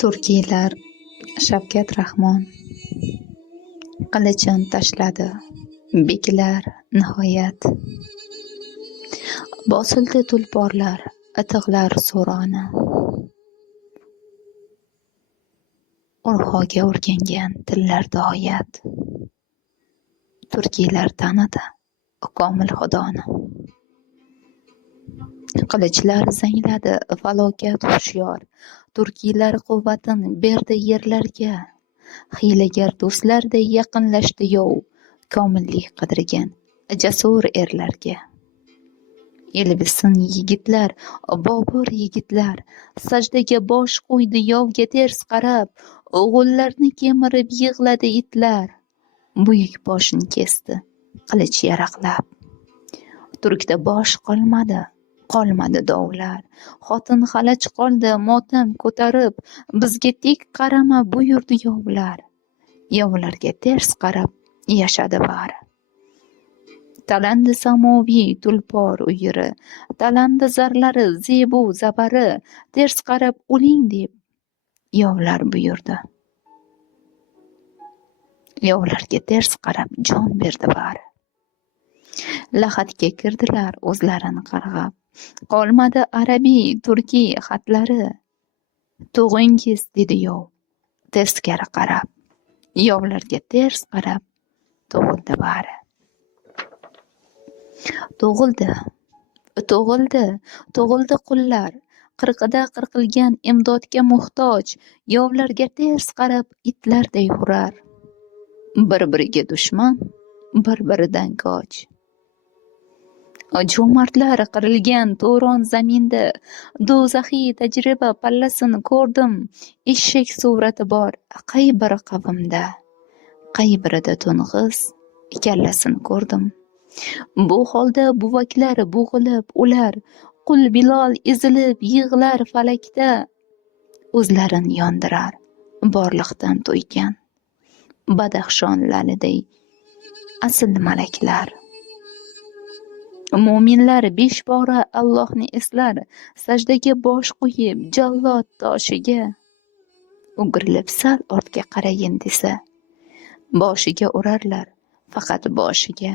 Turkiylar Shavkat Rahmon qilichin tashladi. Beklar nihoyat bosildi tulporlar, itiqlar so'roni. Urg'oga o'rgangan tillarda oyat. Turkiylar tanidi komil xudoni. Qilichlar zangladi falokat hushyor. Turkiylar quvvatin berdi yerlarga. Hiylagar do'stlarday yaqinlashdi yov. Komillik qidirgan jasur erlarga. Elbisin yigitlar, bobur yigitlar, sajdaga bosh qo'ydi yovga ters qarab. O'g'illarni kemirib yig'ladi itlar. Buyuk boshini kesdi qilich yaraqlab. Turkda bosh qolmadi dovlar. Xotin xalaj qoldi motam ko'tarib. Bizga tek qarama buyurdi yovlar. Yovlarga ters qarab yashadi bari. Talandi samoviy tulpor uyiri, talandi zarlari zebu zabari. Ters qarab o'ling deb yovlar buyurdi. Yovlarga ters qarab jon berdi bari. Lahatga kirdilar o'zlarini qarg'ab. Qolmadi arabiy, turkiy xatlari. Tug'ingiz dedi yov teskari qarab. Yovlarga ters qarab tug'ildi bari. Tug'ildi qullar. Qirqida qirqilgan imdodga muhtoj. Yovlarga ters qarab itlarday hurar. Bir-biriga dushman, bir-biridan koch. Jo'martlar qirilgan to'ron zaminda. Do'zaxiy tajriba pallasini ko'rdim. Eshak suvrati bor qay bir qavmda. Qay birida to'ng'iz kallasini ko'rdim. Bu holda buvaklar bo'g'ilib o'lar. Qul Bilol ezilib yig'lar falakda. O'zlarini yondirar borliqdan to'ygan Badaxshon laliday asl malaklar. Mo'minlar 5 bora Allohni eslar. Sajdaga bosh qo'yib jallod toshiga. O'girilib sal ortga qarayin desa, boshiga urarlar faqat boshiga.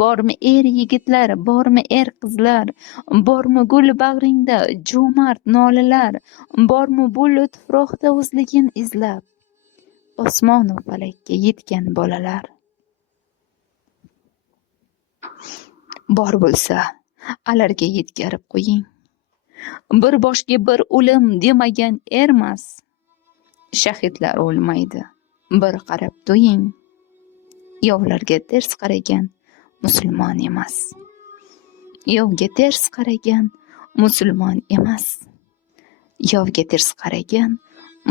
Bormi er yigitlar, bormi er qizlar, bormi gul bag'ringda jo'mart nolalar, bormi bul tuproqda o'zligin izlab, osmonu falakka yetgan bolalar. Bor bo'lsa, alarga yetkazib qo'ying. Bir boshga bir o'lim demagan ermas. Shahidlar o'lmaydi, bir qarab to'ying. Yovlarga ters qaragan musulmon emas. Yovga ters qaragan musulmon emas. Yovga ters qaragan